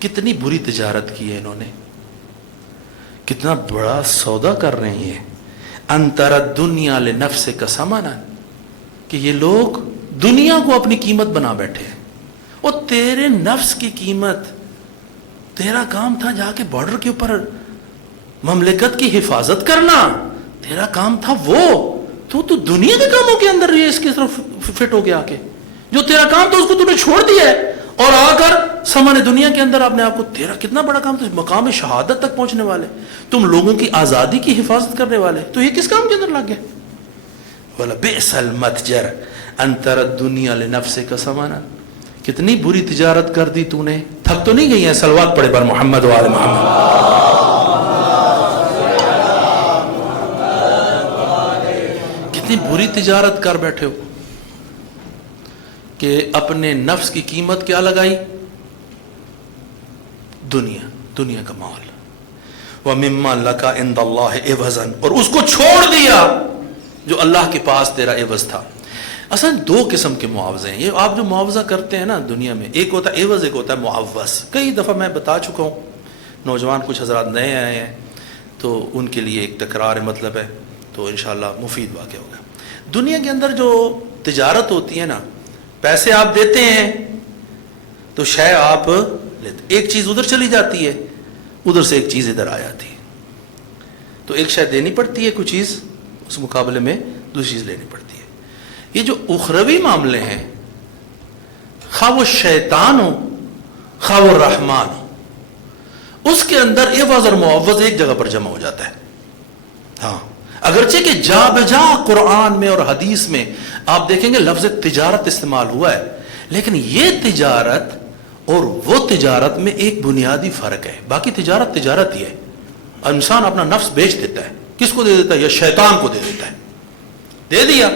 کتنی بری تجارت کی ہے انہوں نے، کتنا بڑا سودا کر رہے ہیں. انتر دنیا لنفس کا سمانا، کہ یہ لوگ دنیا کو اپنی قیمت بنا بیٹھے ہیں. اور تیرے نفس کی قیمت، تیرا کام تھا جا کے بارڈر کے اوپر مملکت کی حفاظت کرنا، تیرا کام تھا وہ، تو دنیا کے کاموں کے اندر یہ اس کی طرف فٹ ہو گیا. کے جو تیرا کام تھا اس کو تو نے چھوڑ دیا ہے، اور آ کر سامان دنیا کے اندر اپنے آپ کو، تیرا کتنا بڑا کام تھا، مقام شہادت تک پہنچنے والے، تم لوگوں کی آزادی کی حفاظت کرنے والے، تو یہ کس کام کے اندر لگ گئے؟ وَلَبِئْسَ الْمَتْجَرُ أَن تَرَى الدُّنْيَا لِنَفْسِكَ ثَمَنًا. کتنی بری تجارت کر دی تو نے. تھک تو نہیں گئی ہیں؟ صلوات پڑھے بر محمد و آل محمد. کتنی بری تجارت کر بیٹھے ہو کہ اپنے نفس کی قیمت کیا لگائی؟ دنیا کا مال. وَمِمَّا لَكَ عِنْدَ اللَّهِ عِوَزًا، اور اس کو چھوڑ دیا جو اللہ کے پاس تیرا عوض تھا. اصلا دو قسم کے معاوضے ہیں. یہ آپ جو معاوضہ کرتے ہیں نا دنیا میں، ایک ہوتا ہے عوض، ایک ہوتا ہے معوض. کئی دفعہ میں بتا چکا ہوں، نوجوان کچھ حضرات نئے آئے ہیں تو ان کے لیے ایک تکرار مطلب ہے، تو انشاءاللہ مفید واقع ہوگا. دنیا کے اندر جو تجارت ہوتی ہے نا، پیسے آپ دیتے ہیں تو شے آپ لیتے، ایک چیز ادھر چلی جاتی ہے، ادھر سے ایک چیز ادھر آ جاتی ہے، تو ایک شے دینی پڑتی ہے، کوئی چیز اس مقابلے میں دوسری چیز لینی پڑتی ہے. یہ جو اخروی معاملے ہیں، خواہ وہ شیطان ہو خواہ وہ رحمان ہو، اس کے اندر عوض اور معوض ایک جگہ پر جمع ہو جاتا ہے. ہاں، اگرچہ کہ جا بجا قرآن میں اور حدیث میں آپ دیکھیں گے لفظ تجارت استعمال ہوا ہے، لیکن یہ تجارت اور وہ تجارت میں ایک بنیادی فرق ہے. باقی تجارت تجارت ہی ہے. انسان اپنا نفس بیچ دیتا ہے، کس کو دے دیتا ہے؟ یا شیطان کو دے دیتا ہے. دے دیا.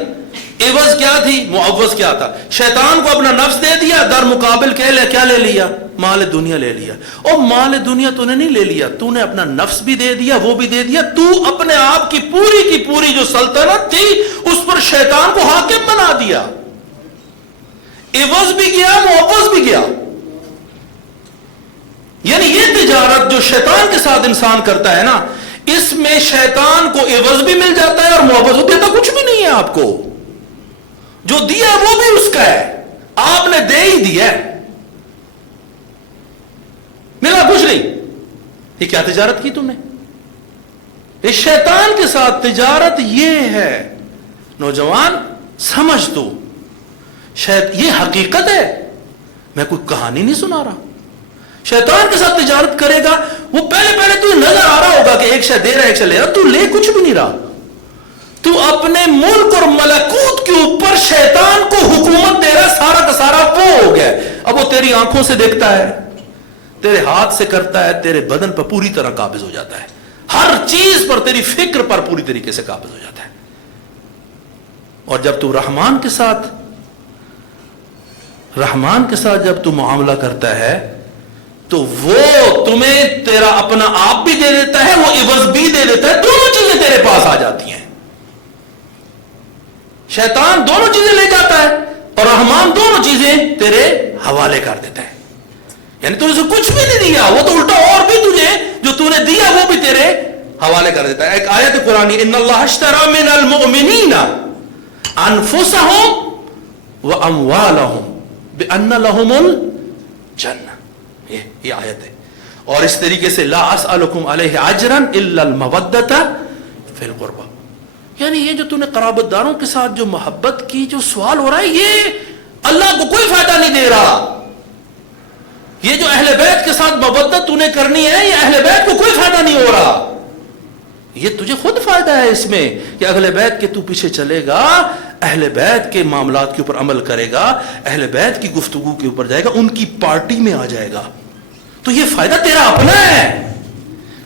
عوض کیا تھی؟ معوض کیا تھا؟ شیطان کو اپنا نفس دے دیا، در مقابل کیا لے لیا؟ مال دنیا لے لیا. اور مال دنیا تو نے نہیں لے لیا، تو نے اپنا نفس بھی دے دیا، وہ بھی دے دیا. تو اپنے آپ کی پوری جو سلطنت تھی اس پر شیطان کو حاکم بنا دیا. عوض بھی گیا، معوض بھی گیا. یعنی یہ تجارت جو شیطان کے ساتھ انسان کرتا ہے نا، اس میں شیطان کو عوض بھی مل جاتا ہے اور معوض دیتا کچھ بھی نہیں ہے. آپ کو جو دیا وہ بھی اس کا ہے، آپ نے دے ہی دیا ہے، ملا کچھ نہیں. یہ کیا تجارت کی تم نے؟ اس شیطان کے ساتھ تجارت یہ ہے. نوجوان سمجھ تو، شاید یہ حقیقت ہے، میں کوئی کہانی نہیں سنا رہا. شیطان کے ساتھ تجارت کرے گا، وہ پہلے تو نظر آ رہا ہوگا کہ ایک شے دے رہا ہے ایک شے لے رہا، تو لے کچھ بھی نہیں رہا. تو اپنے ملک اور ملکوت کے اوپر شیطان کو حکومت دے رہا، سارا کا سارا وہ ہو گیا. اب وہ تیری آنکھوں سے دیکھتا ہے، تیرے ہاتھ سے کرتا ہے، تیرے بدن پر پوری طرح قابض ہو جاتا ہے، ہر چیز پر، تیری فکر پر پوری طریقے سے قابض ہو جاتا ہے. اور جب تو رحمان کے ساتھ جب تو معاملہ کرتا ہے تو وہ تمہیں تیرا اپنا آپ بھی دے دیتا ہے، وہ عوض بھی دے دیتا ہے. دونوں چیزیں تیرے پاس آ جاتی ہیں. شیطان دونوں چیزیں لے جاتا ہے اور رحمان دونوں چیزیں تیرے حوالے کر دیتا ہے. یعنی تو اسے کچھ بھی نہیں دیا، وہ تو الٹا اور بھی تجھے جو تو نے دیا وہ بھی تیرے حوالے کر دیتا ہے. ایک آیت قرآنی، ان اللہ اشترى من المؤمنین انفسهم واموالهم بان لهم الجنہ. یہ آیت ہے. اور اس طریقے سے لا اسألکم علیہ اجرا الا المودۃ فی القربى. یعنی یہ جو تو نے قرابت داروں کے ساتھ جو محبت کی جو سوال ہو رہا ہے، یہ اللہ کو کوئی فائدہ نہیں دے رہا. یہ جو اہل بیت کے ساتھ مودت تو نے کرنی ہے، یہ اہل بیت کو کوئی فائدہ نہیں ہو رہا. یہ تجھے خود فائدہ ہے اس میں کہ اہل بیت کے تو پیچھے چلے گا، اہل بیت کے معاملات کے اوپر عمل کرے گا، اہل بیت کی گفتگو کے اوپر جائے گا، ان کی پارٹی میں آ جائے گا، تو یہ فائدہ تیرا اپنا ہے.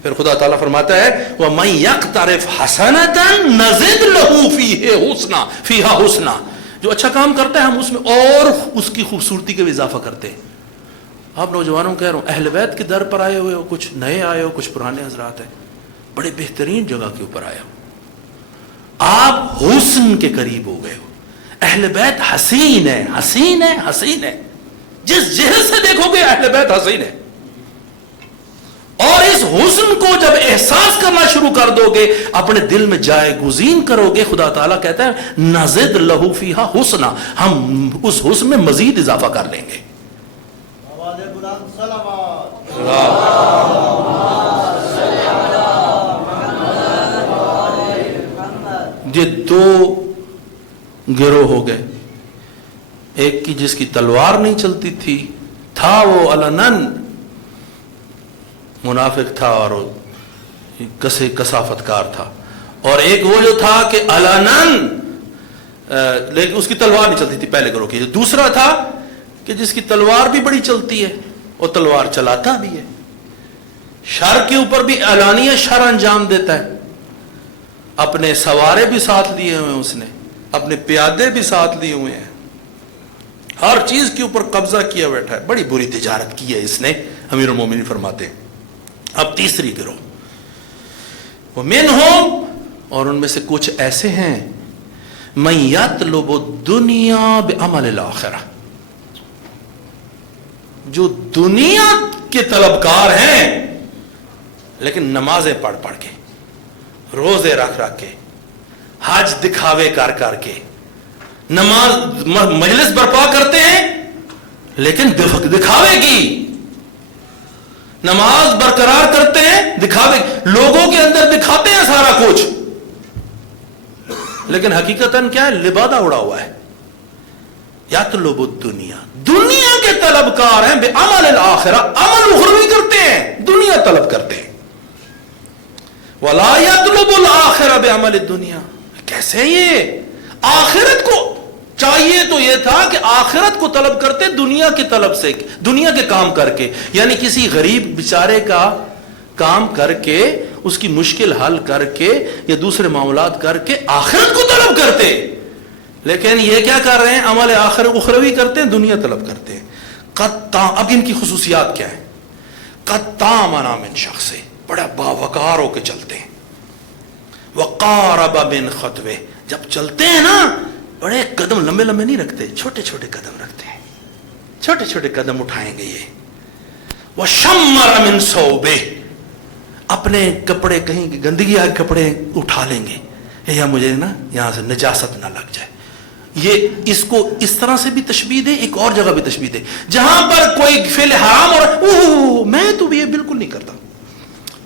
پھر خدا تعالیٰ فرماتا ہے وَمَن يَقْتَرِفْ حَسَنَةً نَزِدْ لَهُ فِيهَا حُسْنًا. جو اچھا کام کرتا ہے ہم اس میں اور اس کی خوبصورتی کا اضافہ کرتے ہیں. آپ نوجوانوں کہہ رہا ہوں، اہل بیت کے در پر آئے ہوئے ہو، کچھ نئے آئے ہو، کچھ پرانے حضرات ہیں، بڑے بہترین جگہ کے اوپر آئے ہو، آپ حسن کے قریب ہو گئے ہو. اہل بیت حسین ہے، حسین ہے، حسین ہے. جس جہت سے دیکھو گے اہل بیت حسین ہے. اور اس حسن کو جب احساس کرنا شروع کر دو گے، اپنے دل میں جائے گزین کرو گے، خدا تعالیٰ کہتا ہے نزد لہو فیہا حسنا، ہم اس حسن میں مزید اضافہ کر لیں گے۔ یہ دو گروہ ہو گئے، ایک کی جس کی تلوار نہیں چلتی تھی، تھا وہ علنن منافق تھا اور کثافت کار تھا، اور ایک وہ جو تھا کہ علنن لیکن اس کی تلوار نہیں چلتی تھی پہلے گروہ کی۔ دوسرا تھا کہ جس کی تلوار بھی بڑی چلتی ہے اور تلوار چلاتا بھی ہے، شر کے اوپر بھی اعلانیہ شر انجام دیتا ہے، اپنے سوارے بھی ساتھ لیے ہوئے ہیں، اس نے اپنے پیادے بھی ساتھ لیے ہوئے ہیں، ہر چیز کے اوپر قبضہ کیا بیٹھا ہے، بڑی بری تجارت کی ہے اس نے، امیر المومنین فرماتے ہیں۔ اب تیسری گروہ ومنہم، اور ان میں سے کچھ ایسے ہیں من یطلب الدنیا بعمل الآخرہ، جو دنیا کے طلبکار ہیں لیکن نمازیں پڑھ پڑھ کے، روزے رکھ رکھ کے، حج دکھاوے کر کر کے، نماز مجلس برپا کرتے ہیں لیکن دکھاوے کی، نماز برقرار کرتے ہیں دکھاوے، لوگوں کے اندر دکھاتے ہیں سارا کچھ، لیکن حقیقتاً کیا ہے؟ لبادہ اڑا ہوا ہے۔ یطلب الدنیا، دنیا کے طلبکار ہیں، بعمل الآخرہ، عمل اخروی کرتے ہیں، دنیا طلب کرتے ہیں، ولا یطلب الآخرہ بعمل الدنیا، کیسے یہ؟ آخرت کو چاہیے تو یہ تھا کہ آخرت کو طلب کرتے دنیا کی طلب سے، دنیا کے کام کر کے، یعنی کسی غریب بیچارے کا کام کر کے، اس کی مشکل حل کر کے یا دوسرے معاملات کر کے آخرت کو طلب کرتے، لیکن یہ کیا کر رہے ہیں؟ عمل اخروی کرتے ہیں، دنیا طلب کرتے ہیں۔ اب ان کی خصوصیات کیا ہیں؟ قطامنا من شخص، بڑا باوقار ہو کے چلتے ہیں، وقارب من خطوے، جب چلتے ہیں نا بڑے قدم لمبے لمبے نہیں رکھتے، چھوٹے چھوٹے قدم رکھتے ہیں، چھوٹے چھوٹے قدم اٹھائیں گے یہ۔ وشمر من ثوبہ، اپنے کپڑے کہیں گندگی آئے کپڑے اٹھا لیں گے، یا مجھے نا یہاں سے نجاست نہ لگ جائے۔ یہ اس کو اس طرح سے بھی تشبیہ دے، ایک اور جگہ بھی تشبیہ دے، جہاں پر کوئی فعل حرام اور میں تو یہ بالکل نہیں کرتا،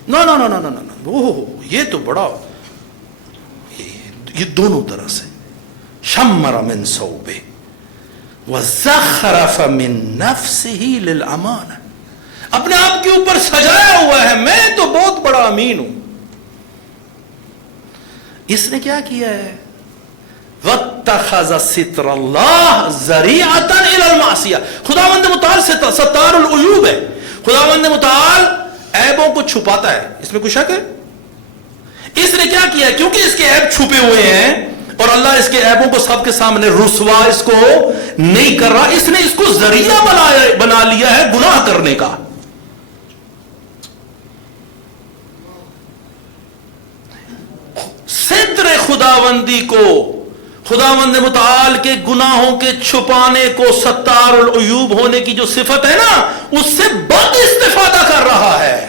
نو نو نو نو نو نو، یہ تو بڑا، یہ دونوں طرح سے۔ شمر من ثوبہ وزخرف من نفسہ للامانہ، اپنے آپ کے اوپر سجایا ہوا ہے، میں تو بہت بڑا امین ہوں۔ اس نے کیا کیا ہے؟ واتخذ ستر اللہ ذریعۃ الی المعصیہ، خداوند متعال ستار العیوب ہے، خداوند متعال عیبوں کو چھپاتا ہے، اس میں کوئی شک ہے؟ اس نے کیا کیا ہے؟ کیونکہ اس کے عیب چھپے ہوئے ہیں اور اللہ اس کے عیبوں کو سب کے سامنے رسوا اس کو نہیں کر رہا، اس نے اس کو ذریعہ بنا لیا ہے گناہ کرنے کا۔ ستر خداوندی کو، خداوند متعال کے گناہوں کے چھپانے کو، ستار العیوب ہونے کی جو صفت ہے نا، اس سے بد استفادہ کر رہا ہے۔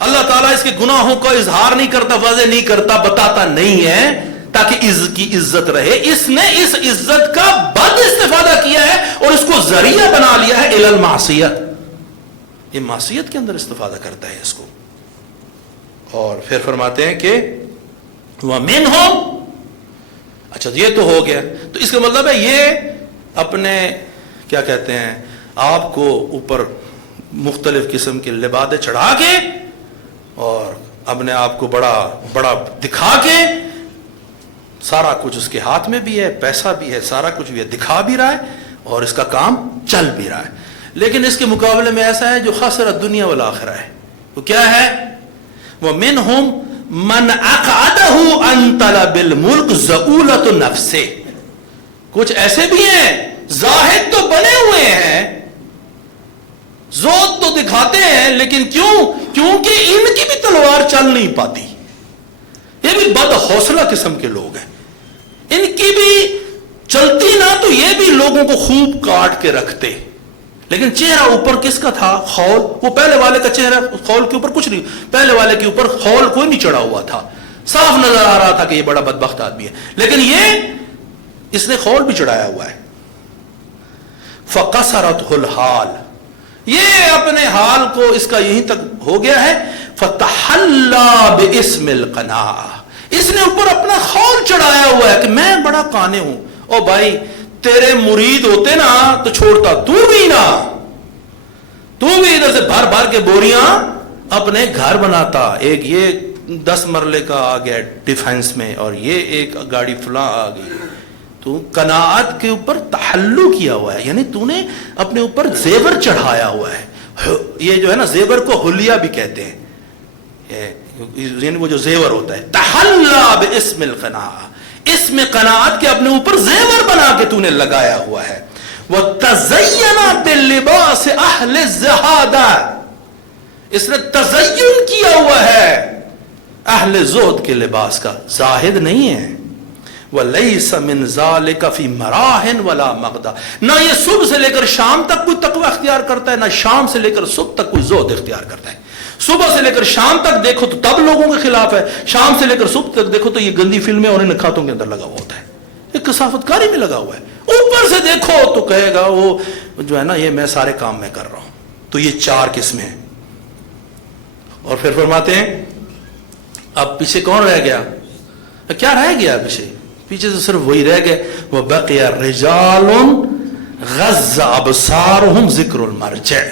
اللہ تعالیٰ اس کے گناہوں کا اظہار نہیں کرتا، واضح نہیں کرتا، بتاتا نہیں ہے تاکہ اس کی عزت رہے، اس نے اس عزت کا بد استفادہ کیا ہے اور اس کو ذریعہ بنا لیا ہے الی المعصیت، یہ معصیت کے اندر استفادہ کرتا ہے اس کو۔ اور پھر فرماتے ہیں کہ وَمِنْهُمْ، اچھا یہ تو ہو گیا، تو اس کا مطلب ہے یہ اپنے کیا کہتے ہیں آپ کو اوپر مختلف قسم کے لبادے چڑھا کے اور اپنے آپ کو بڑا بڑا دکھا کے، سارا کچھ اس کے ہاتھ میں بھی ہے، پیسہ بھی ہے، سارا کچھ بھی ہے، دکھا بھی رہا ہے اور اس کا کام چل بھی رہا ہے، لیکن اس کے مقابلے میں ایسا ہے جو خسر الدنیا والآخرہ ہے، وہ کیا ہے؟ وَمِنْهُمْ مَنْ أَقْعَدَهُ عَنْ طَلَبِ الْمُلْكِ ذَؤُولَةُ النَّفْسِ، کچھ ایسے بھی ہیں زاہد تو بنے ہوئے ہیں، زود تو دکھاتے ہیں، لیکن کیونکہ ان کی بھی تلوار چل نہیں پاتی، یہ بھی بد حوصلہ قسم کے لوگ ہیں، ان کی بھی چلتی نہ تو یہ بھی لوگوں کو خوب کاٹ کے رکھتے، لیکن چہرہ اوپر کس کا تھا؟ خول. وہ پہلے والے کا چہرہ خول کے اوپر کچھ نہیں، پہلے والے کے اوپر خول کوئی نہیں چڑھا ہوا تھا، صاف نظر آ رہا تھا کہ یہ بڑا بدبخت آدمی ہے. لیکن یہ اس نے خول بھی چڑھایا ہوا ہے. فقصرتہ الحال، یہ اپنے حال کو اس کا یہیں تک ہو گیا ہے. فتحلی باسم القناعہ، اس نے اوپر اپنا خول چڑھایا ہوا ہے کہ میں بڑا قانع ہوں. او بھائی تیرے مرید ہوتے نا تو چھوڑتا تو بھی نا، تو بھی ادھر سے بھر بھر کے بوریاں اپنے گھر بناتا. ایک یہ 10 مرلے کا آ گیا ڈیفینس میں، اور یہ ایک گاڑی فلاں آ گئی. تو قناعت کے اوپر تحلو کیا ہوا ہے، یعنی تو نے اپنے اوپر زیور چڑھایا ہوا ہے. یہ جو ہے نا زیور کو حلیہ بھی کہتے ہیں، یعنی وہ جو زیور ہوتا ہے. تحلا باسم القناعہ، اسم قناعت کے اپنے اوپر زیور بنا کے تو نے لگایا ہوا ہے. وَتَزَيَّنَ بِاللِّبَاسِ أَهْلِ الزِّهَادِ، اس نے تزین کیا ہوا ہے اہل زہد کے لباس کا، زاہد نہیں ہے. وَلَيْسَ مِنْ ذَلِكَ فِي مَرَاحٍ وَلَا مَغْدَى، نہ یہ صبح سے لے کر شام تک کوئی تقوی اختیار کرتا ہے، نہ شام سے لے کر صبح تک کوئی زہد اختیار کرتا ہے. صبح سے لے کر شام تک دیکھو تو تب لوگوں کے خلاف ہے، شام سے لے کر صبح تک دیکھو تو یہ گندی فلمیں اور ان کھاتوں کے اندر لگا ہوا ہوتا ہے، یہ کثافت کاری میں لگا ہوا ہے. اوپر سے دیکھو تو کہے گا وہ جو ہے نا یہ میں سارے کام میں کر رہا ہوں. تو یہ 4 قسمیں ہیں. اور پھر فرماتے ہیں اب پیچھے کون رہ گیا؟ کیا رہ گیا پیچھے؟ پیچھے تو صرف وہی رہ گئے. وَبَقِيَ رِجَالٌ غَضَّ أَبْصَارُهُمْ ذِكْرُ الْمَرْجِعِ.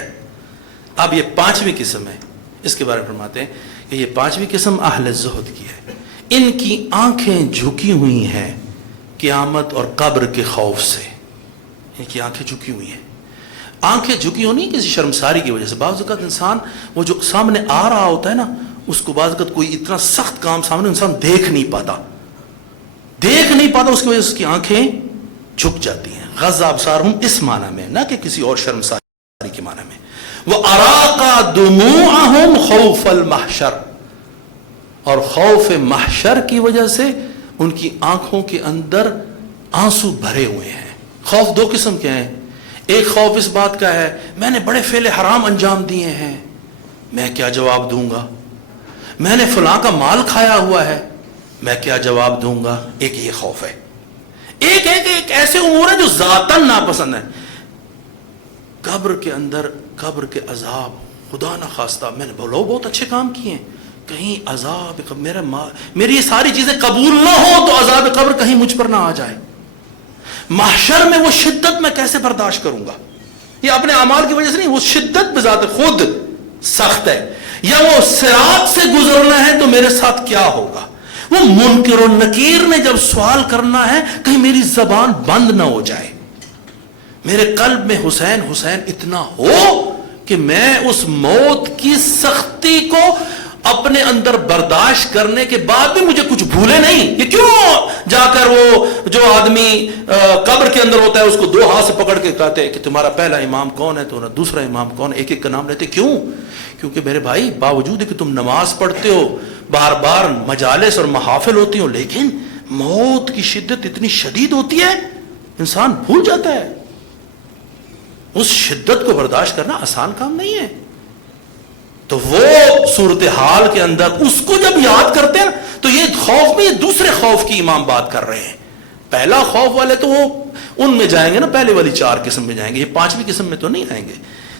اب یہ 5ویں قسم ہے، اس کے بارے میں فرماتے ہیں کہ یہ 5ویں قسم اہل زہد کی ہے. ان کی آنکھیں جھکی ہوئی ہیں قیامت اور قبر کے خوف سے. ان کی آنکھیں جھکی ہوئی ہیں. آنکھیں جھکی ہونی کسی شرمساری کی وجہ سے. بعض اوقات انسان وہ جو سامنے آ رہا ہوتا ہے نا، اس کو بعض اوقات کوئی اتنا سخت کام سامنے انسان دیکھ نہیں پاتا، اس کی وجہ سے اس کی آنکھیں جھک جاتی ہیں. غض ابصارہم اس معنی میں، نہ کہ کسی اور شرمساری کے معنی میں. وَأَرَاقَ دُمُوعَهُمْ خَوْفَ الْمَحْشَرِ، اور خوف محشر کی وجہ سے ان کی آنکھوں کے اندر آنسو بھرے ہوئے ہیں. خوف 2 قسم کے ہیں. ایک خوف اس بات کا ہے میں نے بڑے فعل حرام انجام دیے ہیں، میں کیا جواب دوں گا. میں نے فلاں کا مال کھایا ہوا ہے، میں کیا جواب دوں گا. ایک یہ خوف ہے. ایک ہے کہ ایک ایسے امور ہیں جو ذاتاً ناپسند ہیں. قبر کے اندر قبر کے عذاب، خدا نہ خواستہ میں نے بہت اچھے کام کیے ہیں، کہیں عذاب میری یہ ساری چیزیں قبول نہ ہو تو عذاب قبر کہیں مجھ پر نہ آ جائے. محشر میں وہ شدت میں کیسے برداشت کروں گا؟ یہ اپنے اعمال کی وجہ سے نہیں، وہ شدت بذات خود سخت ہے. یا وہ صراط سے گزرنا ہے تو میرے ساتھ کیا ہوگا. وہ منکر و نکیر نے جب سوال کرنا ہے کہیں میری زبان بند نہ ہو جائے، میرے قلب میں حسین حسین اتنا ہو کہ میں اس موت کی سختی کو اپنے اندر برداشت کرنے کے بعد بھی مجھے کچھ بھولے نہیں. یہ کیوں جا کر وہ جو آدمی قبر کے اندر ہوتا ہے اس کو 2 ہاتھ سے پکڑ کے کہتے ہیں کہ تمہارا پہلا امام کون ہے، تو دوسرا امام کون ہے، ایک ایک کا نام لیتے. کیوں؟ کیونکہ میرے بھائی باوجود ہے کہ تم نماز پڑھتے ہو، بار بار مجالس اور محافل ہوتی ہوں، لیکن موت کی شدت اتنی شدید ہوتی ہے انسان بھول جاتا ہے. اس شدت کو برداشت کرنا آسان کام نہیں ہے. تو وہ صورتحال کے اندر اس کو جب یاد کرتے ہیں تو یہ خوف میں، یہ دوسرے خوف کی امام بات کر رہے ہیں. پہلا خوف والے تو وہ ان میں جائیں گے نا، پہلے والی 4 قسم میں جائیں گے، یہ 5ویں قسم میں تو نہیں آئیں گے.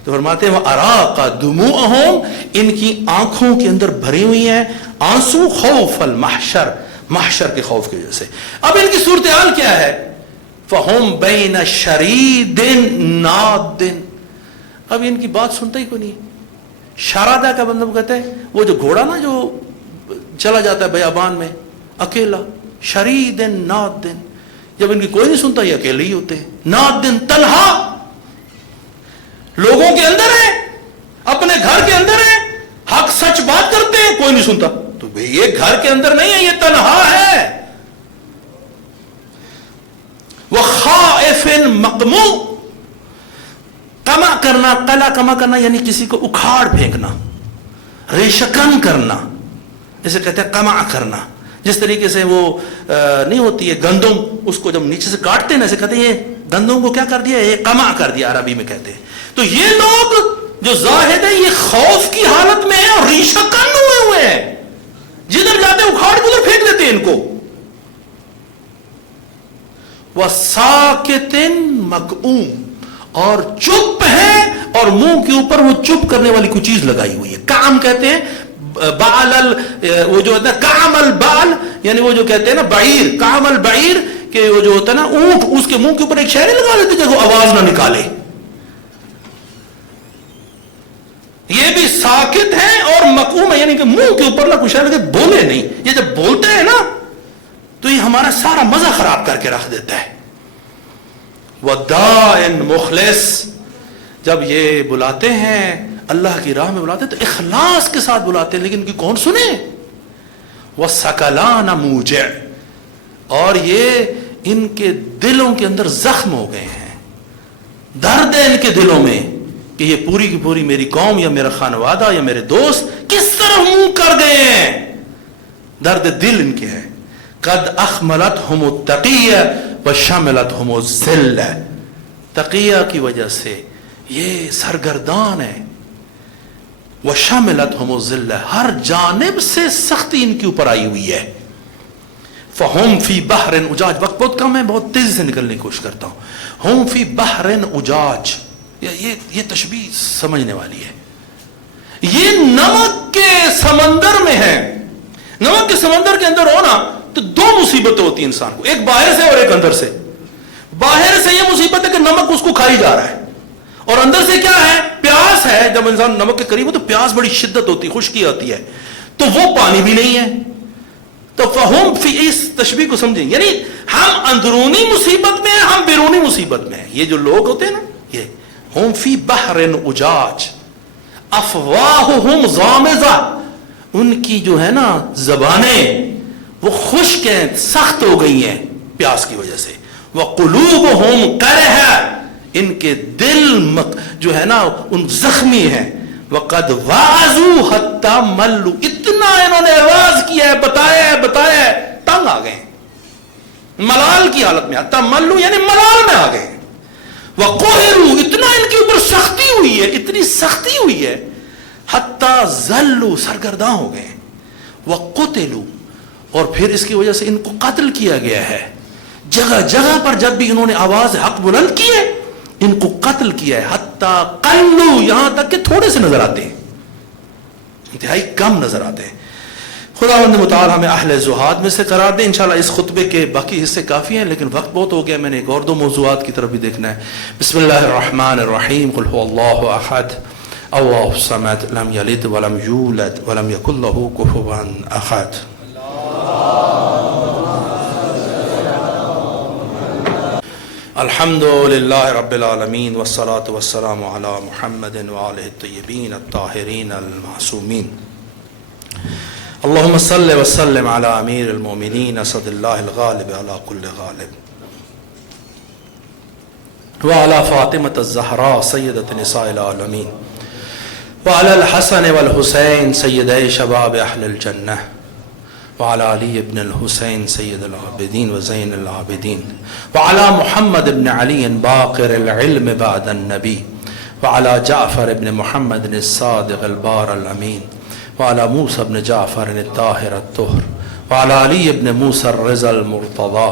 تو فرماتے ہیں وہ اراق دموعہم، ان کی آنکھوں کے اندر بھری ہوئی ہیں آنسو، خوف المحشر، محشر کے خوف کی وجہ سے. اب ان کی صورتحال کیا ہے؟ فہم بین شرید ناد، اب ان کی بات سنتا ہی کوئی نہیں. شارادہ کا مطلب کہتے ہیں وہ جو گھوڑا نا جو چلا جاتا ہے بیابان میں اکیلا، شرید ناد، جب ان کی کوئی نہیں سنتا یہ اکیلے ہی ہوتے ہیں. ناد تنہا، لوگوں کے اندر ہے، اپنے گھر کے اندر ہے، حق سچ بات کرتے ہیں، کوئی نہیں سنتا. تو یہ گھر کے اندر نہیں ہے، یہ تنہا ہے. وخائف مقموع، کما کرنا، قلع کما کرنا یعنی کسی کو اکھاڑ پھینکنا، ریشکن کرنا، اسے کہتے ہیں کما کرنا. جس طریقے سے وہ نہیں ہوتی ہے گندم، اس کو جب نیچے سے کاٹتے ہیں نا، ایسے کہتے ہیں یہ گندم کو کیا کر دیا، یہ قمع کر دیا عربی میں کہتے ہیں. تو یہ لوگ جو زاہد ہے یہ خوف کی حالت میں ہے اور ریشہ کن ہوئے ہیں، جدھر جاتے ہیں اکھاڑ کے ادھر پھینک دیتے ہیں ان کو. وَسَاكِتٍ مَكْعُوم، اور چپ ہے اور منہ کے اوپر وہ چپ کرنے والی کوئی چیز لگائی ہوئی ہے. کام کہتے ہیں بال، وہ جو ہوتا ہے کام البال، یعنی وہ جو کہتے ہیں نا بعیر، کام البعیر، کہ وہ جو ہوتا ہے نا اونٹ، اس کے منہ کے اوپر ایک شہری لگا دیتے جب وہ آواز نہ نکالے. یہ بھی ساکت ہے اور مقوم ہے، یعنی کہ منہ کے اوپر نہ کچھ ہے، بولے نہیں. یہ جب بولتے ہیں نا تو یہ ہمارا سارا مزہ خراب کر کے رکھ دیتا ہے. وَدَاعٍ مُخْلِص، جب یہ بلاتے ہیں اللہ کی راہ میں بلاتے ہیں تو اخلاص کے ساتھ بلاتے ہیں، لیکن ان کی کون سنے. وَسَكَلَانَ مُوجِعٍ، اور یہ ان کے دلوں کے اندر زخم ہو گئے ہیں، درد ہے ان کے دلوں میں کہ یہ پوری کی پوری میری قوم یا میرا خانوادہ یا میرے دوست کس طرح منہ کر گئے ہیں. درد دل ان کے ہے. قد اخملتہم التقیہ وشملتہم الذلہ، تقیہ کی وجہ سے یہ سرگردان ہے. وشملتہم الذلہ، ہر جانب سے سختی ان کے اوپر آئی ہوئی ہے. فہم فی بحر اجاج، وقت بہت کم ہے، بہت تیزی سے نکلنے کی کوشش کرتا ہوں. ہم فی بحر اجاج، یہ تشبیہ سمجھنے والی ہے. یہ نمک کے سمندر میں ہے. نمک کے سمندر کے اندر ہونا تو دو مصیبتیں ہوتی ہیں انسان کو، ایک باہر سے اور ایک اندر سے. باہر سے یہ مصیبت ہے کہ نمک اس کو کھائی جا رہا ہے، اور اندر سے کیا ہے، پیاس ہے. جب انسان نمک کے قریب ہو تو پیاس بڑی شدت ہوتی ہے، خشکی آتی ہے، تو وہ پانی بھی نہیں ہے. تو فہم فی، اس تشبیہ کو سمجھیں، یعنی ہم اندرونی مصیبت میں ہیں، ہم بیرونی مصیبت میں ہیں. یہ جو لوگ ہوتے ہیں نا، یہ ہم فی بحر اجاج افواہہم غامضہ، ان کی جو ہے نا زبانیں وہ خشک ہیں، سخت ہو گئی ہیں پیاس کی وجہ سے. وقلوبہم کرہ، ان کے دل جو ہے نا ان زخمی ہیں. وقد وعظوا حتی ملوا، اتنا انہوں نے آواز کیا ہے، بتایا ہے، تنگ آ گئے، ملال کی حالت میں. حتی ملوا یعنی ملال میں آ گئے. وقہروا، اتنا ان کے اوپر سختی ہوئی ہے، اتنی سختی ہوئی ہے. حتی ذلوا، سرگرداں ہو گئے. وقتلوا، اور پھر اس کی وجہ سے ان کو قتل کیا گیا ہے. جگہ جگہ پر جب بھی انہوں نے آواز حق بلند کی ہے ان کو قتل کیا ہے. حتی قلوا، یہاں تک کہ تھوڑے سے نظر آتے ہیں، انتہائی کم نظر آتے ہیں. خداوند متعال ہمیں اہل زہاد میں سے قرار دے. انشاءاللہ اس خطبے کے باقی حصے کافی ہیں، لیکن وقت بہت ہو گیا، میں نے ایک اور دو موضوعات کی طرف بھی دیکھنا ہے. بسم اللہ الرحمن الرحیم. قل هو اللہ احد اللہ الصمد لم یلد ولم یولد ولم یکن له کفوا احد. الحمد للہ رب العالمین والصلاة والسلام علی محمد وآلہ الطیبین الطاہرین المعصومین. اللہم صل وسلم علی امیر المومنین اسد اللہ الغالب علی کل غالب وعلی فاطمة الزہراء سیدۃ نساء العالمین وعلی الحسن والحسین سیدی شباب اہل الجنہ وعلى علي بن الحسين سيد العابدين وزين العابدين وعلى محمد بن علي باقر العلم بعد النبي وعلى جعفر بن محمد الصادق البار الأمين وعلى موسى بن جعفر الطاهر الطهر وعلى علي بن موسى الرضا المرتضى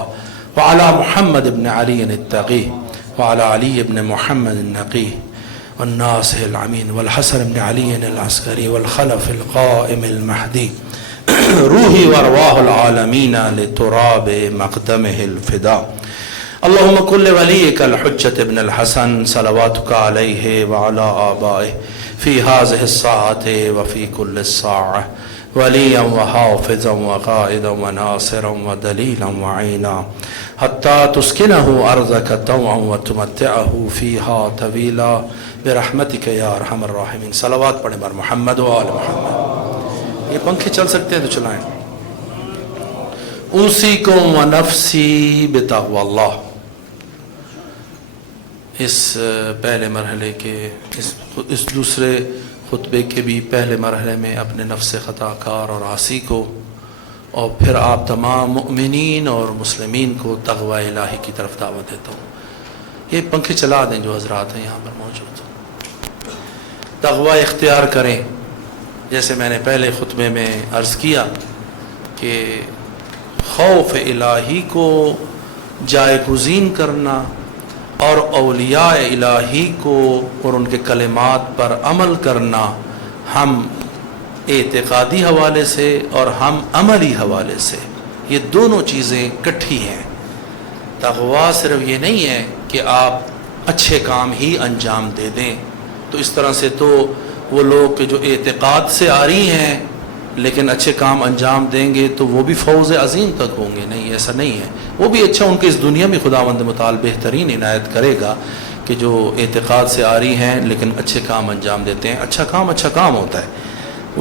وعلى محمد بن علي التقي وعلى علي بن محمد النقي والناصح الأمين والحسن بن علي العسكري والخلف القائم المهدي روحی وارواح العالمین لتراب مقدمہ الفدا. اللہم کل ولیک الحجت ابن الحسن صلواتک علیہ وعلا آبائہ فی هذه الساعة وفی کل الساعة ولیا وحافظا وقائدا وناصرا ودلیلا وعینا حتی تسکنہ ارضک طوعا وتمتعہ فیہا طویلا برحمتک یا ارحم الراحمین. صلوات پڑھیں بر محمد و آل محمد. یہ پنکھے چل سکتے ہیں تو چلائیں. اوصیکم و نفسی بتقوی اللہ. اس پہلے مرحلے کے اس دوسرے خطبے کے بھی پہلے مرحلے میں اپنے نفس خطا کار اور عاصی کو اور پھر آپ تمام مؤمنین اور مسلمین کو تقوی الہی کی طرف دعوت دیتا ہوں. یہ پنکھے چلا دیں جو حضرات ہیں یہاں پر موجود. تقوی اختیار کریں. جیسے میں نے پہلے خطبے میں عرض کیا کہ خوف الہی کو جائے گزین کرنا اور اولیاء الہی کو اور ان کے کلمات پر عمل کرنا، ہم اعتقادی حوالے سے اور ہم عملی حوالے سے، یہ دونوں چیزیں کٹھی ہیں. تقوی صرف یہ نہیں ہے کہ آپ اچھے کام ہی انجام دے دیں. تو اس طرح سے تو وہ لوگ کہ جو اعتقاد سے آ رہی ہیں لیکن اچھے کام انجام دیں گے تو وہ بھی فوز عظیم تک ہوں گے. نہیں، ایسا نہیں ہے. وہ بھی اچھا، ان کے اس دنیا میں خداوند متعال بہترین عنایت کرے گا کہ جو اعتقاد سے آ رہی ہیں لیکن اچھے کام انجام دیتے ہیں. اچھا کام ہوتا ہے،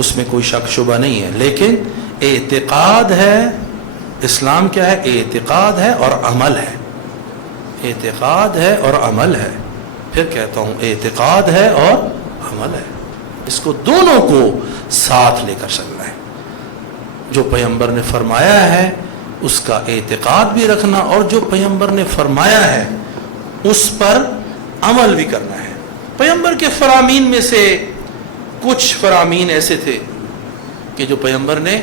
اس میں کوئی شک شبہ نہیں ہے. لیکن اعتقاد ہے، اسلام کیا ہے؟ اعتقاد ہے اور عمل ہے. اعتقاد ہے اور عمل ہے. پھر کہتا ہوں اعتقاد ہے اور عمل ہے. اس کو دونوں کو ساتھ لے کر چلنا ہے. جو پیغمبر نے فرمایا ہے اس کا اعتقاد بھی رکھنا، اور جو پیغمبر نے فرمایا ہے اس پر عمل بھی کرنا ہے. پیغمبر کے فرامین میں سے کچھ فرامین ایسے تھے کہ جو پیغمبر نے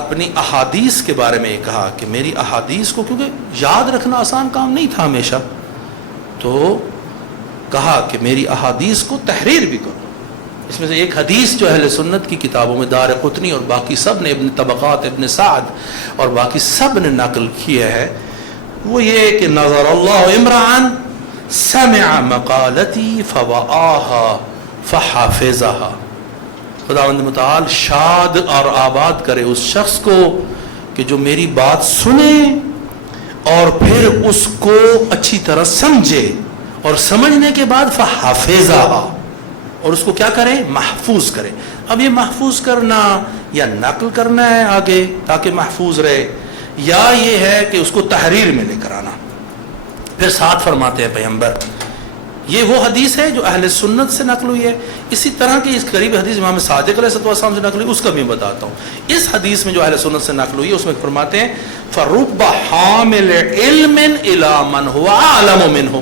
اپنی احادیث کے بارے میں یہ کہا کہ میری احادیث کو، کیونکہ یاد رکھنا آسان کام نہیں تھا ہمیشہ، تو کہا کہ میری احادیث کو تحریر بھی کرو. اس میں سے ایک حدیث جو اہل سنت کی کتابوں میں دارقطنی اور باقی سب نے، ابن طبقات، ابن سعد اور باقی سب نے نقل کیا ہے، وہ یہ کہ نظر اللہ امرأً سمع مقالتی فوعاها فحافظها. خداوند متعال شاد اور آباد کرے اس شخص کو کہ جو میری بات سنے اور پھر اس کو اچھی طرح سمجھے، اور سمجھنے کے بعد فحافظها، اور اس کو کیا کرے؟ محفوظ کرے. اب یہ محفوظ کرنا یا نقل کرنا ہے آگے تاکہ محفوظ رہے، یا یہ ہے کہ اس کو تحریر میں لے کر آنا. پھر ساتھ فرماتے ہیں پیغمبر، یہ وہ حدیث ہے جو اہل سنت سے نقل ہوئی ہے. اسی طرح کی اس قریب حدیث امام صادق علیہ السلام سے نقل ہوئی، اس کا بھی بتاتا ہوں. اس حدیث میں جو اہل سنت سے نقل ہوئی ہے اس میں فرماتے ہیں فَرُبَّ حَامِلِ عِلْمٍ إِلَى مَنْ هُوَ أَعْلَمُ مِنْهُ.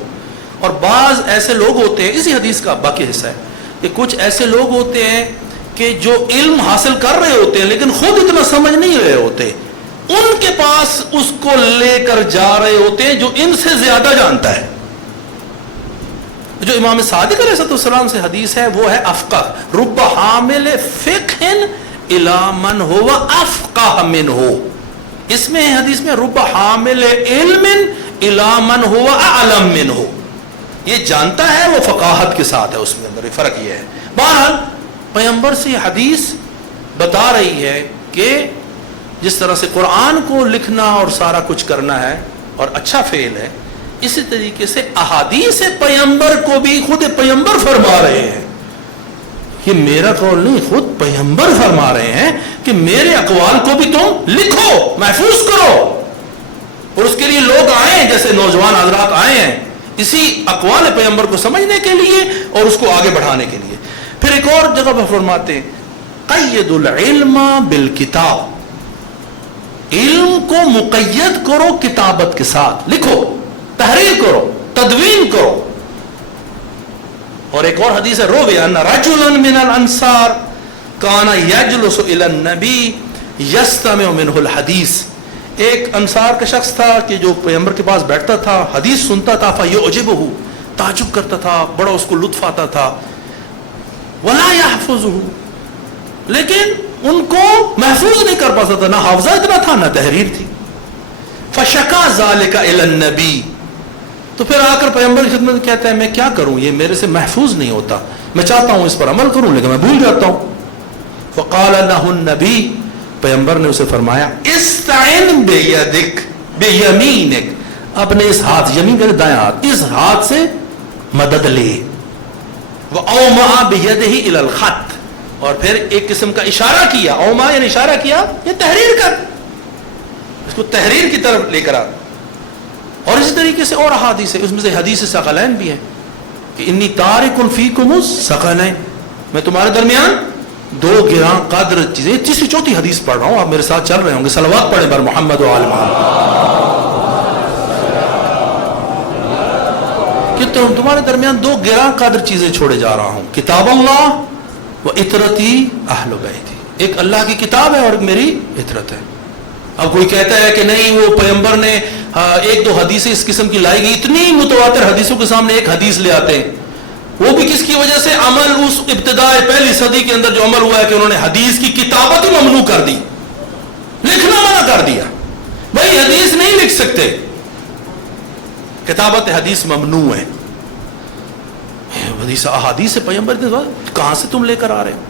اور بعض ایسے لوگ ہوتے ہیں، اسی حدیث کا باقی حصہ ہے، کہ کچھ ایسے لوگ ہوتے ہیں کہ جو علم حاصل کر رہے ہوتے ہیں لیکن خود اتنا سمجھ نہیں رہے ہوتے، ان کے پاس اس کو لے کر جا رہے ہوتے ہیں جو ان سے زیادہ جانتا ہے. جو امام صادق علیہ السلام سے حدیث ہے وہ ہے افقہ، رب حامل فقہ الی من هو افقہ منہ. اس میں حدیث میں رب حامل علم الی من هو اعلم منہ. یہ جانتا ہے، وہ فقاہت کے ساتھ ہے، اس میں اندر فرق یہ ہے. بہرحال پیغمبر سے یہ حدیث بتا رہی ہے کہ جس طرح سے قرآن کو لکھنا اور سارا کچھ کرنا ہے اور اچھا فعل ہے، اسی طریقے سے احادیث پیغمبر کو بھی خود پیغمبر فرما رہے ہیں. یہ میرا قول نہیں، خود پیغمبر فرما رہے ہیں کہ میرے اقوال کو بھی تم لکھو، محفوظ کرو. اور اس کے لیے لوگ آئے ہیں، جیسے نوجوان حضرات آئے ہیں اسی اقوال پیغمبر کو سمجھنے کے لیے اور اس کو آگے بڑھانے کے لیے. پھر ایک اور جگہ پر فرماتے ہیں قید العلم بالکتاب، علم کو مقید کرو کتابت کے ساتھ، لکھو، تحریر کرو، تدوین کرو. اور ایک اور حدیث ہے روی ان رجلا من الانصار کان یجلس الی النبی یستمع منہ الحدیث. ایک انصار کا شخص تھا کہ جو پیغمبر کے پاس بیٹھتا تھا، حدیث سنتا تھا، فیعجبہ، تعجب کرتا تھا، بڑا اس کو لطف آتا تھا، ولا یحفظہ، لیکن ان کو محفوظ نہیں کر پاتا تھا، نہ حافظہ اتنا تھا نہ تحریر تھی. فشکا ذلک الی النبی، تو پھر آ کر پیغمبر کی خدمت کہتا ہے میں کیا کروں، یہ میرے سے محفوظ نہیں ہوتا، میں چاہتا ہوں اس پر عمل کروں لیکن میں بھول جاتا ہوں. فقال لہ النبی، پیغمبر نے اسے فرمایا استعن بیدک بیمینک، اپنے اس ہاتھ، یمین کا دائیں ہاتھ، اس ہاتھ سے مدد لے. وَأَوْمَعَ بِيَدِهِ إِلَى الْخَطِّ، اور پھر ایک قسم کا اشارہ کیا، اوما یعنی اشارہ کیا، یہ تحریر کر، اس کو تحریر کی طرف لے کر آ. اور اسی طریقے سے اور احادیث ہے، اس میں سے حدیث ثقلین بھی ہے کہ انی تارک فیکم الثقلین، میں تمہارے درمیان دو گراں قدر چیزیں. تیسری چوتھی حدیث پڑھ رہا ہوں, آپ میرے ساتھ چل رہے ہوں گے. صلوات پڑھیں بر محمد و آل محمد. کہ تمہارے درمیان دو گراں قدر چیزیں چھوڑے جا رہا ہوں, کتاب اللہ و اطرتی اہل بیتی. ایک اللہ کی کتاب ہے اور میری اطرت ہے. اب کوئی کہتا ہے کہ نہیں وہ پیغمبر نے ایک دو حدیثیں اس قسم کی لائی گئی, اتنی متواتر حدیثوں کے سامنے ایک حدیث لے آتے ہیں. وہ بھی کس کی وجہ سے؟ عمل اس ابتداء پہلی صدی کے اندر جو عمل ہوا ہے کہ انہوں نے حدیث کی کتابت ہی ممنوع کر دی, لکھنا منع کر دیا. بھائی حدیث نہیں لکھ سکتے, کتابت حدیث ممنوع ہے. حدیث پیغمبر کہاں سے تم لے کر آ رہے ہو؟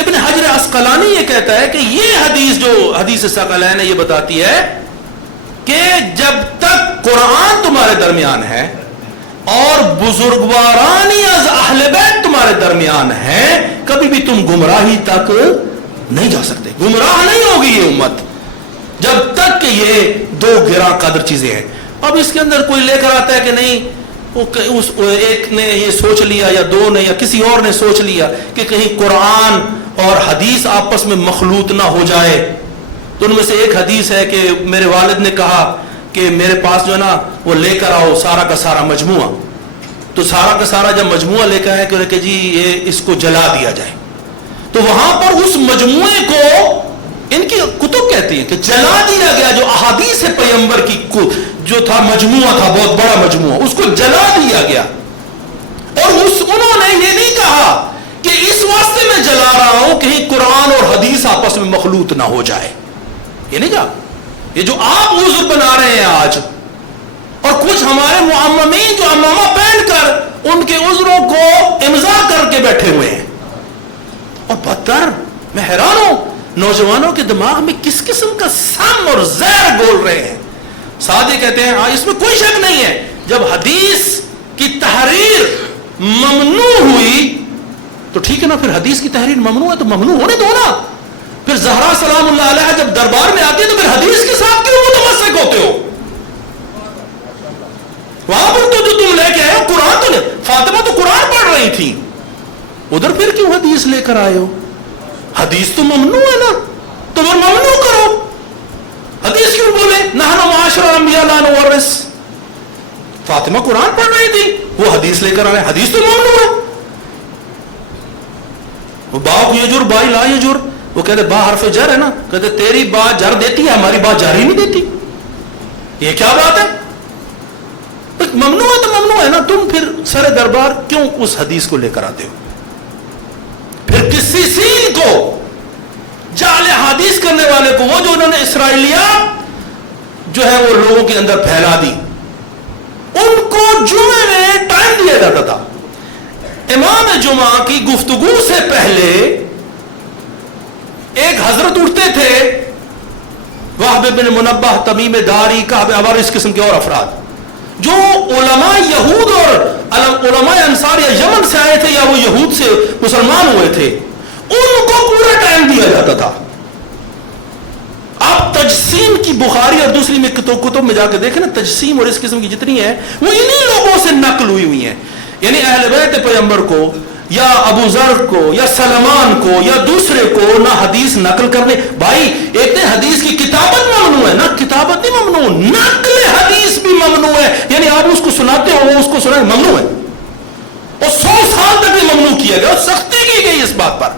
ابن حجر عسقلانی یہ کہتا ہے کہ یہ حدیث جو حدیث ثقلین ہے یہ بتاتی ہے کہ جب تک قرآن تمہارے درمیان ہے اور بزرگوارانی از اہل بیت تمہارے درمیان ہے, کبھی بھی تم گمراہی تک نہیں جا سکتے. گمراہ نہیں ہوگی یہ امت جب تک کہ یہ دو گراں قدر چیزیں ہیں. اب اس کے اندر کوئی لے کر آتا ہے کہ نہیں ایک نے یہ سوچ لیا یا دو نے یا کسی اور نے سوچ لیا کہ کہیں قرآن اور حدیث آپس میں مخلوط نہ ہو جائے. تو ان میں سے ایک حدیث ہے کہ میرے والد نے کہا کہ میرے پاس جو ہے نا وہ لے کر آؤ سارا کا سارا مجموعہ. تو سارا کا سارا جب مجموعہ لے کر آئے کہ جی یہ اس کو جلا دیا جائے, تو وہاں پر اس مجموعے کو ان کی کتب کہتی ہیں کہ جلا دیا گیا. جو احادیث پیغمبر کی جو تھا مجموعہ تھا, بہت بڑا مجموعہ, اس کو جلا دیا گیا. اور انہوں نے یہ نہیں کہا کہ اس واسطے میں جلا رہا ہوں کہیں قرآن اور حدیث آپس میں مخلوط نہ ہو جائے. یہ نہیں کہا. یہ جو آپ عذر بنا رہے ہیں آج, اور کچھ ہمارے معممین جو عمامہ پہن کر ان کے عذروں کو امضا کر کے بیٹھے ہوئے ہیں. اور بدتر میں حیران ہوں نوجوانوں کے دماغ میں کس قسم کا سم اور زہر گول رہے ہیں. سادے کہتے ہیں اس میں کوئی شک نہیں ہے, جب حدیث کی تحریر ممنوع ہوئی تو ٹھیک ہے نا, پھر حدیث کی تحریر ممنوع ہے تو ممنوع ہونے دو نا. پھر زہرا سلام اللہ علیہ جب دربار میں آتی ہے تو پھر حدیث کے ساتھ کیوں متمسک ہوتے ہو؟ وہاں پر تو جو تم لے کے آئے ہو قرآن, تو فاطمہ تو قرآن پڑھ رہی تھی, ادھر پھر کیوں حدیث لے کر آئے ہو؟ حدیث تو ممنوع ہے نا, تو پھر ممنوع کرو. حدیث کیوں بولے نحن معاشر انبیاء لا نورث؟ فاطمہ قرآن پڑھ رہی تھی, وہ حدیث لے کر آئے, حدیث تو ممنوع ہے. وہ باپ یجر بائی لا یجر, وہ کہتے با حرف جر ہے نا, کہتے تیری بات جر دیتی ہے ہماری بات جر ہی نہیں دیتی. یہ کیا بات ہے؟ ممنوع ہے تو ممنوع ہے نا, تم پھر سر دربار کیوں اس حدیث کو لے کر آتے ہو؟ پھر کسی سین کو جعل حدیث کرنے والے کو, وہ جو انہوں نے اسرائیلیات جو ہے وہ لوگوں کے اندر پھیلا دی, ان کو جمعے میں ٹائم دیا جاتا تھا. امام جمعہ کی گفتگو سے پہلے ایک حضرت اٹھتے تھے, وہب بن منبہ, تمیم داری, کعب ابر, اس قسم کے اور افراد جو علماء یہود اور علماء انصار یا یمن سے آئے تھے یا وہ یہود سے مسلمان ہوئے تھے, ان کو پورا ٹائم دیا جاتا تھا. آپ تجسیم کی بخاری اور دوسری میں کتب میں جا کے دیکھیں نا, تجسیم اور اس قسم کی جتنی ہے وہ انہی لوگوں سے نقل ہوئی ہیں. یعنی اہل بیت پیغمبر کو یا ابو ذر کو یا سلمان کو یا دوسرے کو نہ حدیث نقل کرنے. بھائی ایک تو حدیث کی کتابت ممنوع ہے, نہ کتابت نہیں ممنوع, نقل حدیث بھی ممنوع ہے. یعنی آپ اس کو سناتے ہو وہ اس کو سنائیں ممنوع ہے, اور 100 سال تک بھی ممنوع کیا گیا, اور سختی کی گئی اس بات پر.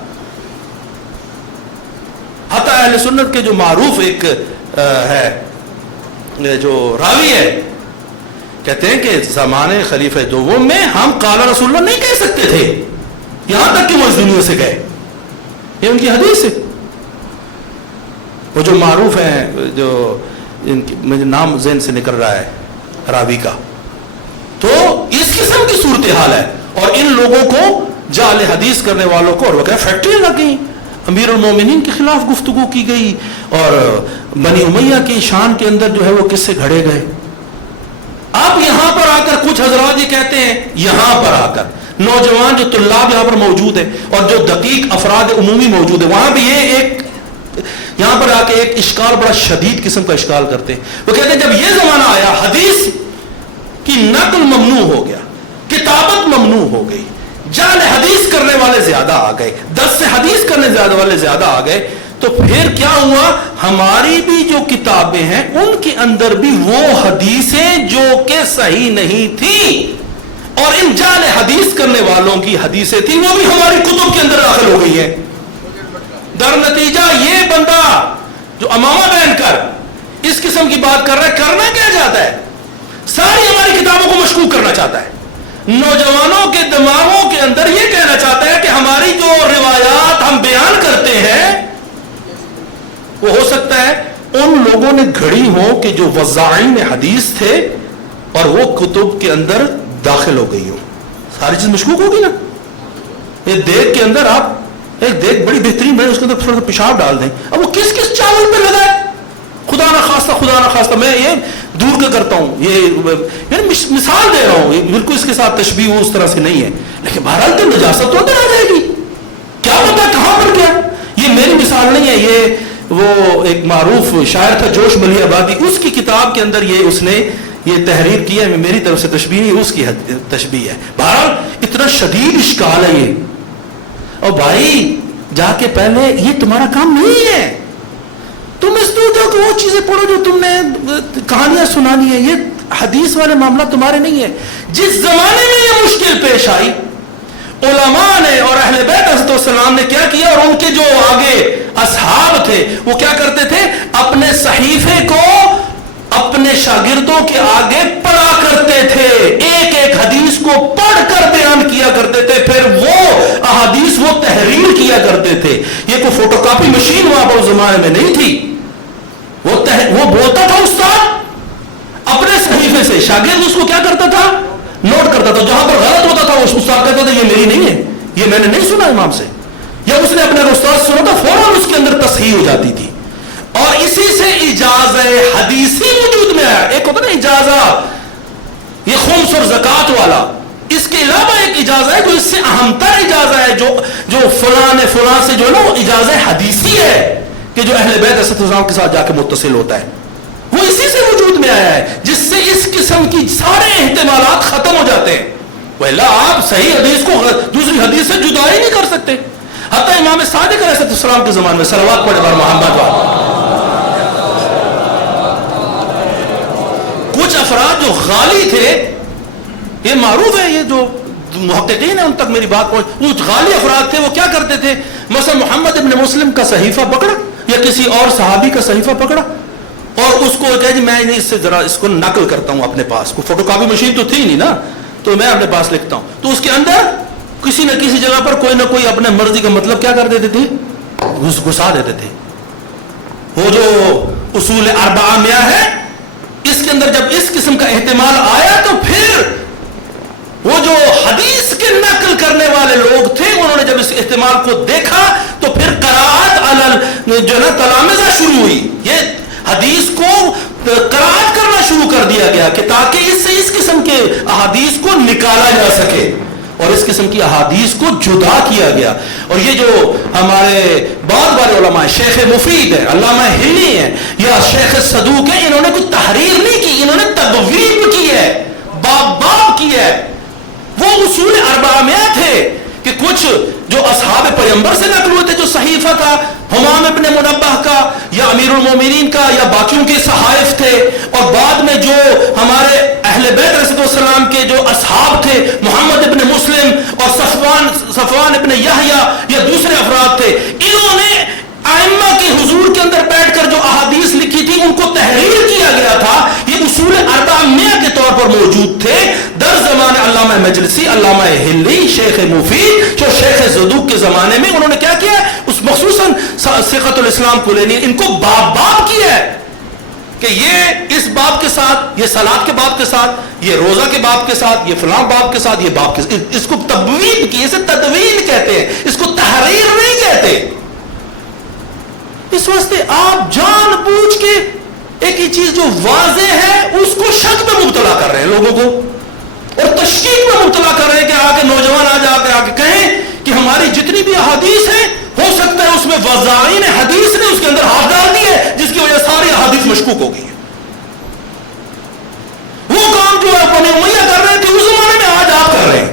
حتی اہل سنت کے جو معروف ایک ہے جو راوی ہے, کہتے ہیں کہ زمانے خلیفہ دوم میں ہم قال رسول اللہ نہیں کہہ سکتے تھے, یہاں تک کہ وہ اس دنیا سے گئے. یہ ان کی حدیث ہے. وہ جو معروف ہیں, جو ان کی مجھے نام ذہن سے نکل رہا ہے راوی کا, تو اس قسم کی صورتحال ہے. اور ان لوگوں کو جعل حدیث کرنے والوں کو, اور وہ کہ فیکٹری لگ گئی, امیر المومنین کے خلاف گفتگو کی گئی, اور بنی امیہ کی شان کے اندر جو ہے وہ قصے گھڑے گئے. اب یہاں پر آ کر کچھ حضرات یہ کہتے ہیں, یہاں پر آ کر نوجوان جو طلاب یہاں پر موجود ہیں اور جو دقیق افراد عمومی موجود ہیں, وہاں بھی یہ ایک یہاں پر آ کے ایک اشکال, بڑا شدید قسم کا اشکال کرتے ہیں. وہ کہتے ہیں جب یہ زمانہ آیا حدیث کی نقل ممنوع ہو گیا, کتابت ممنوع ہو گئی, جعل حدیث کرنے والے زیادہ آ گئے، 10 سے حدیث کرنے والے زیادہ آ گئے، تو پھر کیا ہوا؟ ہماری بھی جو کتابیں ہیں ان کے اندر بھی وہ حدیثیں جو کہ صحیح نہیں تھی، اور ان جعل حدیث کرنے والوں کی حدیثیں تھی وہ بھی ہماری کتب کے اندر داخل ہو گئی ہیں۔ در نتیجہ یہ بندہ جو امامہ بہن کر اس قسم کی بات کر رہا ہے، کرنا کیا چاہتا ہے؟ ساری ہماری کتابوں کو مشکوک کرنا چاہتا ہے، نوجوانوں کے دماغوں کے اندر یہ کہنا چاہتا ہے کہ ہماری جو روایات ہم بیان کرتے ہیں وہ ہو سکتا ہے ان لوگوں نے گھڑی ہو کہ جو وضاعین حدیث تھے اور وہ کتب کے اندر داخل ہو گئی ہو، ساری چیز مشکوک ہوگی نا۔ یہ دیگ کے اندر آپ ایک دیگ بڑی بہترین ہے، اس کے اندر تھوڑا سا پیشاب ڈال دیں، اب وہ کس کس چاول پہ لگا ہے؟ خدا نہ خواستہ میں یہ دور کا کرتا ہوں، یہ مثال دے رہا ہوں، بالکل اس کے ساتھ تشبیہ اس طرح سے نہیں ہے، لیکن بہرحال تو نجاست تو اندر آ جائے گی، کیا پتا کہاں پر گیا۔ یہ میری مثال نہیں ہے، یہ وہ ایک معروف شاعر تھا جوش ملی آبادی، اس کی کتاب کے اندر یہ اس نے یہ تحریر کی ہے، میری طرف سے تشبیہ نہیں، اس کی تشبیہ ہے۔ بہرحال اتنا شدید اشکال ہے یہ، اور بھائی جا کے پہلے یہ تمہارا کام نہیں ہے، تم استودیو کو وہ چیزیں پڑھو جو تم نے کہانیاں سنانی ہے، یہ حدیث والے معاملہ تمہارے نہیں ہے۔ جس زمانے میں یہ مشکل پیش آئی، علماء نے اور اہل بیت علیہ السلام نے کیا کیا، اور ان کے جو آگے اصحاب تھے وہ کیا کرتے تھے؟ اپنے صحیفے کو اپنے شاگردوں کے آگے پڑھا کرتے تھے، ایک ایک حدیث کو پڑھ کر بیان کیا کرتے تھے، پھر وہ احادیث وہ تحریر کیا کرتے تھے۔ یہ کوئی فوٹو کاپی مشین وہاں پر اس زمانے میں نہیں تھی، وہ بولتا تھا استاد اپنے صحیفے سے، شاگرد اس کو کیا کرتا تھا؟ نوٹ کرتا تھا، جہاں پر غلط ہوتا تھا اس استاد کہتا تھا یہ میری نہیں ہے، یہ میں نے نہیں سنا امام سے، یا اس نے اپنے استاد سنا تھا، فوراً اس کے اندر تصحیح ہو جاتی تھی۔ اور اسی سے اجازہ حدیثی وجود میں آیا۔ ایک ہوتا نا اجازہ یہ خمس اور زکوٰۃ والا، اس کے علاوہ ایک اجازہ ہے جو اس سے اہم تر اجازہ ہے، جو فلاں سے جو ہے نا وہ اجازہ حدیثی ہے، کہ جو اہل بیت علیہ السلام کے ساتھ جا کے متصل ہوتا ہے، وہ اسی سے وجود میں آیا ہے، جس سے اس قسم کی سارے احتمالات ختم ہو جاتے ہیں۔ وَإِلَّا آپ صحیح حدیث کو دوسری حدیث سے جدا ہی نہیں کر سکتے۔ حتیٰ امام صادق علیہ السلام کے زمانے میں صلوات پڑھے بر محمد وال، کچھ افراد جو غالی تھے، یہ معروف ہے، یہ جو محققین ہیں ان تک میری بات پہنچ، وہ غالی افراد تھے، وہ کیا کرتے تھے؟ مثلا محمد ابن مسلم کا صحیفہ پکڑا یا کسی اور صحابی کا صحیفہ پکڑا اور اس کو کہا جی میں اس سے ذرا اس کو نقل کرتا ہوں اپنے پاس، کوئی فوٹو کاپی مشین تو تھی نہیں نا، تو میں اپنے پاس لکھتا ہوں، تو اس کے اندر کسی نہ کسی جگہ پر کوئی نہ کوئی اپنے مرضی کا مطلب کیا کر دیتے تھے؟ گھسا دیتے تھے۔ وہ جو اصول اربعہ میں ہے، اس کے اندر جب اس قسم کا احتمال آیا تو پھر وہ جو حدیث کے نقل کرنے والے لوگ تھے انہوں نے جب اس احتمال کو دیکھا تو پھر قرائت علی جو ہے تلامذہ شروع ہوئی، یہ حدیث کو قرائت کرنا شروع کر دیا گیا کہ تاکہ اس سے اس قسم کے احادیث کو نکالا جا سکے، اور اس قسم کی احادیث کو جدا کیا گیا۔ اور یہ جو ہمارے بعض بڑے علماء، شیخ مفید ہے، علامہ ہلی ہے یا شیخ صدوق ہے، انہوں نے کوئی تحریر نہیں کی، انہوں نے تبویب کی ہے، باب کی ہے۔ وہ اصول اربعہ میں تھے کہ کچھ جو اصحاب پیغمبر سے نقل ہوئے تھے، جو صحیفہ تھا حمام ابن منبہ کا یا امیر المومنین کا یا باقیوں کے صحائف تھے، اور بعد میں جو ہمارے اہل بیت علیہ السلام کے جو اصحاب تھے، محمد ابن مسلم اور صفوان ابن یحییٰ یا دوسرے افراد تھے، انہوں نے ائمہ کے حضور کے اندر بیٹھ کر جو احادیث لکھی تھی ان کو تحریر کیا گیا تھا۔ یہ اصول اربعہ میہ کے طور پر موجود تھے در زمانے علامہ مجلسی، علامہ ہلی، شیخ مفید، جو شیخ صدوق کے زمانے میں انہوں نے کیا کیا ہے؟ اس مخصوصاً ثقۃ الاسلام کلینی ان کو باب کیا ہے کہ یہ اس باب کے ساتھ، یہ صلاۃ کے باب کے ساتھ، یہ روزہ کے باب کے ساتھ، یہ فلاں باب کے ساتھ، یہ باب کے ساتھ، اس کو تبویب کی، اسے تدوین کہتے ہیں، اس کو تحریر نہیں کہتے۔ اس واسطے آپ جان بوجھ کے ایک ہی چیز جو واضح ہے اس کو شک میں مبتلا کر رہے ہیں لوگوں کو، اور تشکیک میں مبتلا کر رہے ہیں کہ آگے نوجوان آ کے کہیں کہ ہماری جتنی بھی احادیث ہیں ہو سکتا ہے اس میں وضاعین حدیث نے اس کے اندر ہاتھ ڈال دی ہے جس کی وجہ ساری احادیث مشکوک ہو گئی ہے۔ وہ کام جو بنی امیہ کر رہے تھے اس زمانے میں آج آپ کر رہے ہیں۔